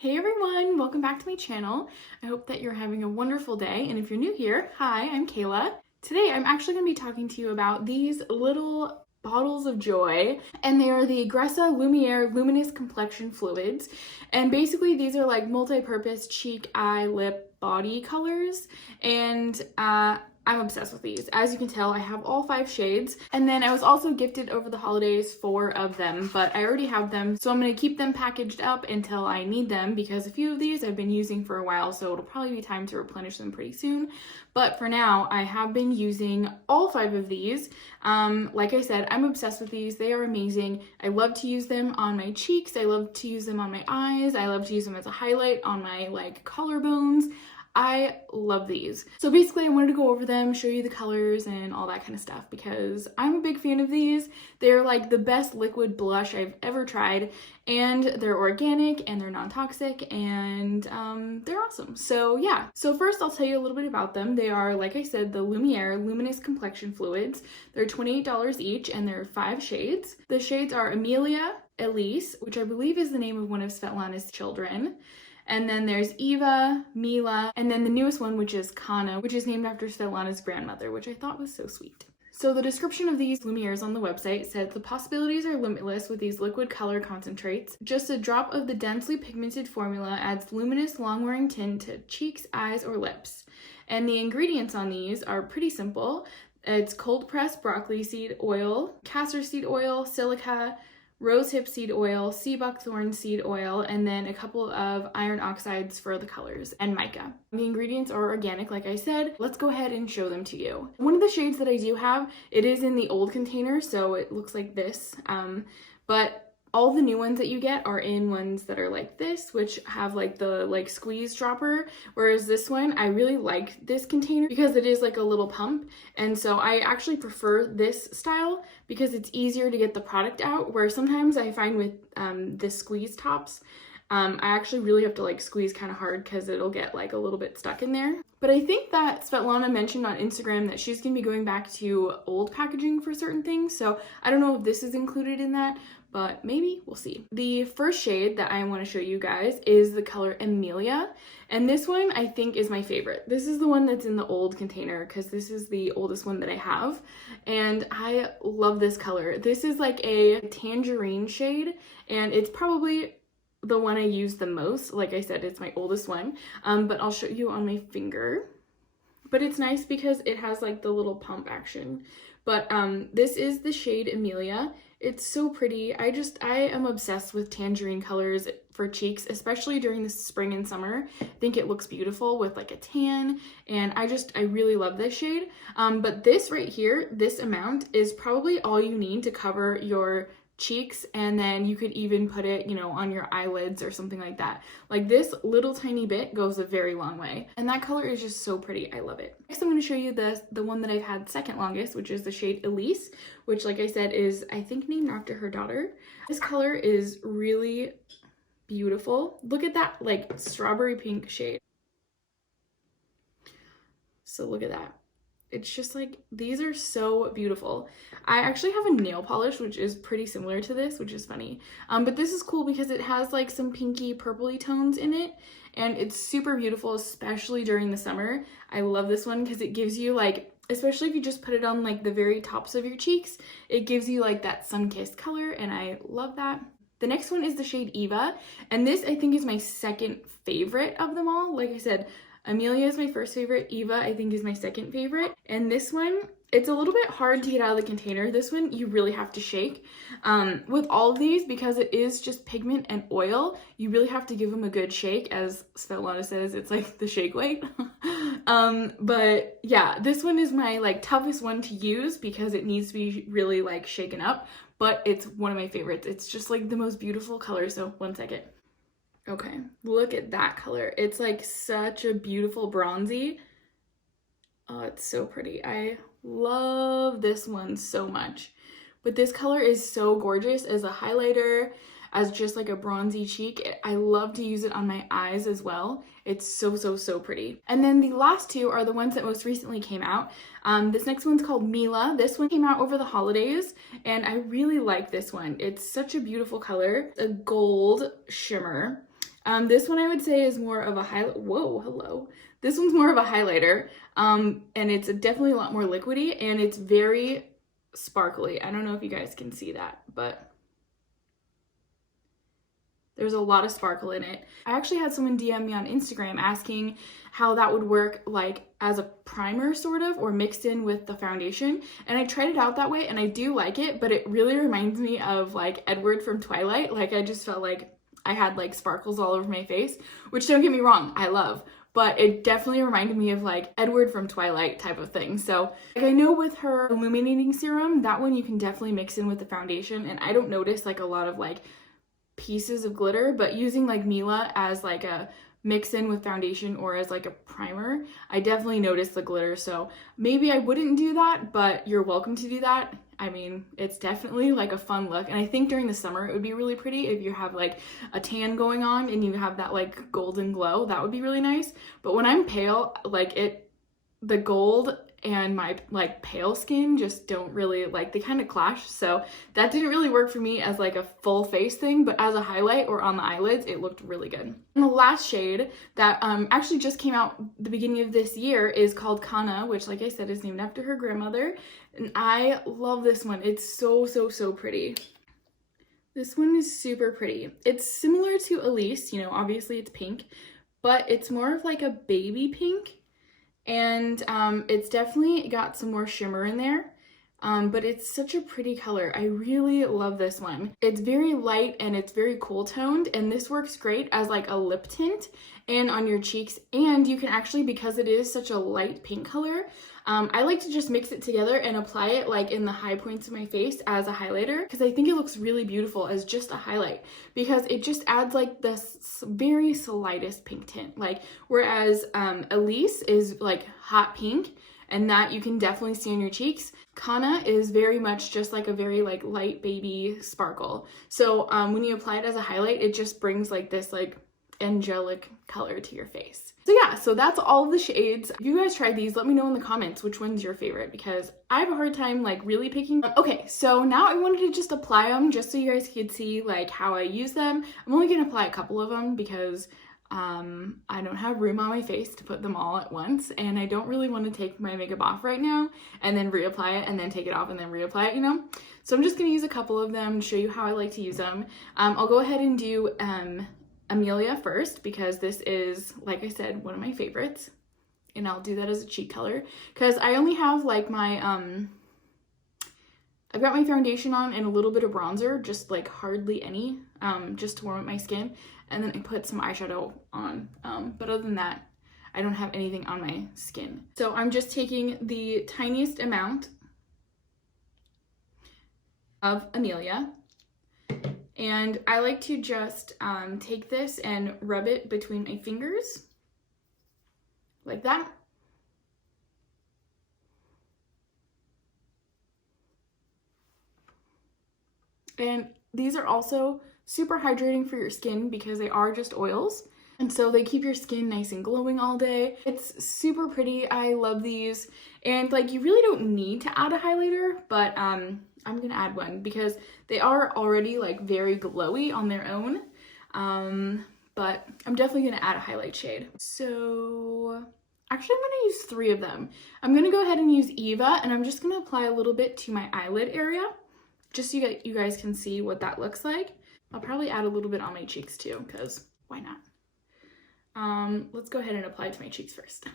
Hey everyone, welcome back to my channel. I hope that you're having a wonderful day, and if you're new here, hi, I'm Kayla. Today I'm actually going to be talking to you about these little bottles of joy, and they are the Gressa Lumiere Luminous Complexion Fluids, and basically these are like multi-purpose cheek, eye, lip, body colors, and I'm obsessed with these. As you can tell, I have all 5 shades. And then I was also gifted over the holidays 4 of them, but I already have them. So I'm going to keep them packaged up until I need them because a few of these I've been using for a while, so it'll probably be time to replenish them pretty soon. But for now, I have been using all 5 of these. Like I said, I'm obsessed with these. They are amazing. I love to use them on my cheeks. I love to use them on my eyes. I love to use them as a highlight on my collarbones. I love these. So basically I wanted to go over them, show you the colors and all that kind of stuff because I'm a big fan of these. They're like the best liquid blush I've ever tried, and they're organic and they're non-toxic, and they're awesome. So yeah, so first I'll tell you a little bit about them. They are, like I said, the Lumiere Luminous Complexion Fluids. They're $28 each and they're 5 shades. The shades are Amelia, Elise, which I believe is the name of one of Svetlana's children. And then there's Eva, Mila, and then the newest one, which is Khana, which is named after Svetlana's grandmother, which I thought was so sweet. So the description of these Lumieres on the website said, the possibilities are limitless with these liquid color concentrates. Just a drop of the densely pigmented formula adds luminous, long-wearing tint to cheeks, eyes, or lips. And the ingredients on these are pretty simple. It's cold-pressed broccoli seed oil, castor seed oil, silica, rosehip seed oil, sea buckthorn seed oil, and then a couple of iron oxides for the colors, and mica. The ingredients are organic, like I said. Let's go ahead and show them to you. One of the shades that I do have, it is in the old container, so it looks like this, but all the new ones that you get are in ones that are like this, which have like the squeeze dropper, whereas this one, I really like this container because it is like a little pump, and so I actually prefer this style because it's easier to get the product out, where sometimes I find with the squeeze tops, I actually really have to like squeeze kind of hard because it'll get like a little bit stuck in there. But I think that Svetlana mentioned on Instagram that she's going to be going back to old packaging for certain things, so I don't know if this is included in that, but maybe, we'll see. The first shade that I want to show you guys is the color Amelia, and this one I think is my favorite. This is the one that's in the old container because this is the oldest one that I have, and I love this color. This is like a tangerine shade, and it's probably the one I use the most. Like I said, it's my oldest one, but I'll show you on my finger. But it's nice because it has like the little pump action. But this is the shade Amelia. It's so pretty. I am obsessed with tangerine colors for cheeks, especially during the spring and summer. I think it looks beautiful with like a tan, and I really love this shade. But this right here, this amount is probably all you need to cover your cheeks, and then you could even put it, on your eyelids or something like that. Like this little tiny bit goes a very long way, and that color is just so pretty. I love it. Next I'm going to show you the one that I've had second longest, which is the shade Elise, which, like I said, is I think named after her daughter. This color is really beautiful. Look at that like strawberry pink shade. So look at that. It's just like, these are so beautiful. I actually have a nail polish which is pretty similar to this, which is funny. But this is cool because it has like some pinky purpley tones in it, and it's super beautiful, especially during the summer. I love this one because it gives you like, especially if you just put it on like the very tops of your cheeks, it gives you like that sun-kissed color, and I love that. The next one is the shade Eva, and this I think is my second favorite of them all. Like I said, Amelia is my first favorite. Eva, I think, is my second favorite. And this one, it's a little bit hard to get out of the container. This one, you really have to shake. With all of these, because it is just pigment and oil, you really have to give them a good shake. As Svetlana says, it's like the shake weight. But yeah, this one is my toughest one to use because it needs to be really shaken up. But it's one of my favorites. It's just like the most beautiful color. So one second. Okay, look at that color. It's like such a beautiful bronzy. Oh, it's so pretty. I love this one so much. But this color is so gorgeous as a highlighter, as just like a bronzy cheek. I love to use it on my eyes as well. It's so, so, so pretty. And then the last two are the ones that most recently came out. This next one's called Mila. This one came out over the holidays, and I really like this one. It's such a beautiful color. A gold shimmer. This one I would say is more of a highlight. Whoa, hello. This one's more of a highlighter, and it's definitely a lot more liquidy, and it's very sparkly. I don't know if you guys can see that, but there's a lot of sparkle in it. I actually had someone DM me on Instagram asking how that would work like as a primer sort of, or mixed in with the foundation. And I tried it out that way and I do like it, but it really reminds me of like Edward from Twilight. Like I just felt like I had like sparkles all over my face, which don't get me wrong, I love. But it definitely reminded me of like Edward from Twilight type of thing. So like I know with her illuminating serum, that one you can definitely mix in with the foundation, and I don't notice like a lot of like pieces of glitter, but using like Mila as like a mix in with foundation or as like a primer, I definitely noticed the glitter. So maybe I wouldn't do that, but you're welcome to do that. I mean, it's definitely like a fun look, and I think during the summer it would be really pretty if you have like a tan going on and you have that like golden glow. That would be really nice. But when I'm pale, like the gold and my like pale skin just don't really like, they kind of clash, so that didn't really work for me as like a full face thing, but as a highlight or on the eyelids it looked really good. And the last shade that actually just came out the beginning of this year is called Khana, which like I said is named after her grandmother, and I love this one. It's so pretty. This one is super pretty. It's similar to Elise, you know, obviously it's pink, but it's more of like a baby pink. And it's definitely got some more shimmer in there, but it's such a pretty color. I really love this one. It's very light and it's very cool toned, and this works great as like a lip tint and on your cheeks. And you can actually, because it is such a light pink color, I like to just mix it together and apply it like in the high points of my face as a highlighter, because I think it looks really beautiful as just a highlight, because it just adds like this very slightest pink tint. Like whereas Elise is like hot pink, and that you can definitely see on your cheeks. Khana is very much just like a very like light baby sparkle. So when you apply it as a highlight, it just brings like this like angelic color to your face. So yeah, so that's all of the shades. If you guys tried these, let me know in the comments which one's your favorite, because I have a hard time like really picking. Okay, so now I wanted to just apply them just so you guys could see like how I use them. I'm only gonna apply a couple of them because I don't have room on my face to put them all at once, and I don't really want to take my makeup off right now and then reapply it and then take it off and then reapply it, you know? So I'm just gonna use a couple of them to show you how I like to use them. I'll go ahead and do Amelia first, because this is, like I said, one of my favorites, and I'll do that as a cheek color because I only have like my I've got my foundation on and a little bit of bronzer, just like hardly any, just to warm up my skin, and then I put some eyeshadow on, but other than that I don't have anything on my skin. So I'm just taking the tiniest amount of Amelia, and I like to just take this and rub it between my fingers like that. And these are also super hydrating for your skin because they are just oils, and so they keep your skin nice and glowing all day. It's super pretty. I love these, and like you really don't need to add a highlighter, but I'm gonna add one because they are already like very glowy on their own, but I'm definitely gonna add a highlight shade. So actually I'm gonna use 3 of them. I'm gonna go ahead and use Eva, and I'm just gonna apply a little bit to my eyelid area just so you guys can see what that looks like. I'll probably add a little bit on my cheeks too, because why not? Let's go ahead and apply it to my cheeks first.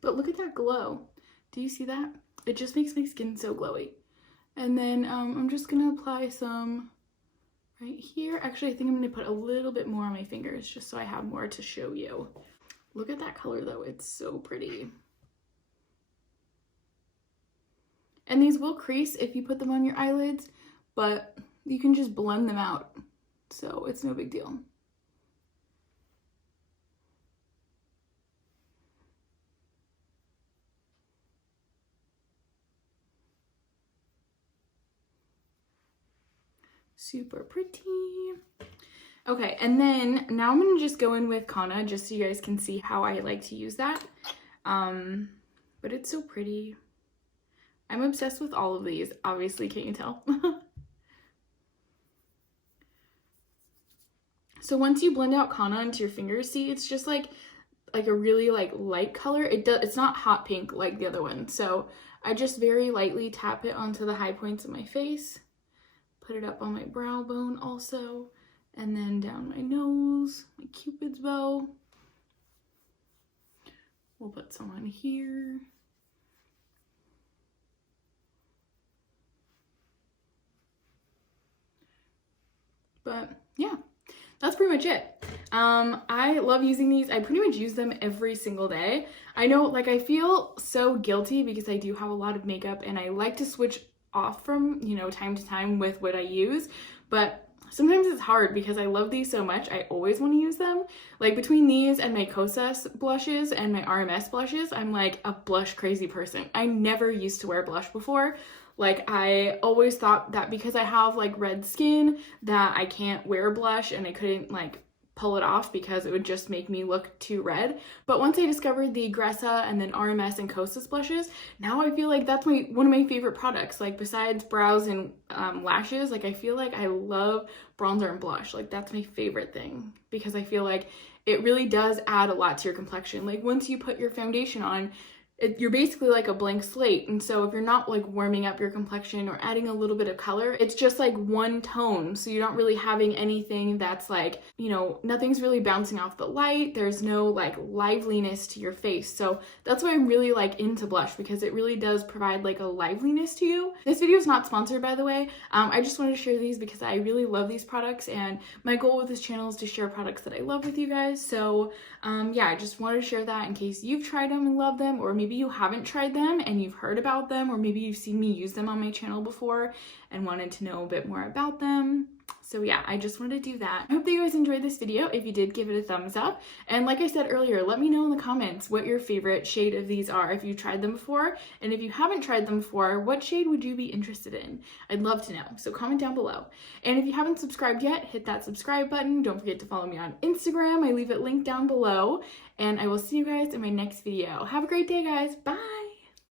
But look at that glow. Do you see that? It just makes my skin so glowy. And then I'm just gonna apply some right here. Actually, I think I'm gonna put a little bit more on my fingers just so I have more to show you. Look at that color though, it's so pretty. And these will crease if you put them on your eyelids, but you can just blend them out, so it's no big deal. Super pretty. Okay, and then now I'm gonna just go in with Khana just so you guys can see how I like to use that. But it's so pretty. I'm obsessed with all of these, obviously, can't you tell? So once you blend out Khana into your fingers, see, it's just like a really like light color. It's not hot pink like the other one. So I just very lightly tap it onto the high points of my face, put it up on my brow bone also, and then down my nose, my Cupid's bow. We'll put some on here. But yeah, that's pretty much it. I love using these. I pretty much use them every single day. I know, like, I feel so guilty because I do have a lot of makeup and I like to switch off from, you know, time to time with what I use, but sometimes it's hard because I love these so much. I always want to use them. Like, between these and my Kosas blushes and my RMS blushes, I'm like a blush crazy person. I never used to wear blush before. Like, I always thought that because I have like red skin that I can't wear blush and I couldn't like pull it off because it would just make me look too red. But once I discovered the Gressa and then RMS and Kosas blushes, now I feel like that's one of my favorite products. Like, besides brows and lashes, like I feel like I love bronzer and blush. Like, that's my favorite thing because I feel like it really does add a lot to your complexion. Like, once you put your foundation on, you're basically like a blank slate, and so if you're not like warming up your complexion or adding a little bit of color, it's just like one tone, so you're not really having anything that's like, you know, nothing's really bouncing off the light. There's no like liveliness to your face. So that's why I'm really like into blush, because it really does provide like a liveliness to you. This video is not sponsored, by the way. I just wanted to share these because I really love these products, and my goal with this channel is to share products that I love with you guys. So yeah, I just wanted to share that in case you've tried them and love them, or maybe you haven't tried them and you've heard about them, or maybe you've seen me use them on my channel before and wanted to know a bit more about them. So yeah, I just wanted to do that. I hope that you guys enjoyed this video. If you did, give it a thumbs up. And like I said earlier, let me know in the comments what your favorite shade of these are if you've tried them before. And if you haven't tried them before, what shade would you be interested in? I'd love to know. So comment down below. And if you haven't subscribed yet, hit that subscribe button. Don't forget to follow me on Instagram. I leave it linked down below. And I will see you guys in my next video. Have a great day, guys. Bye!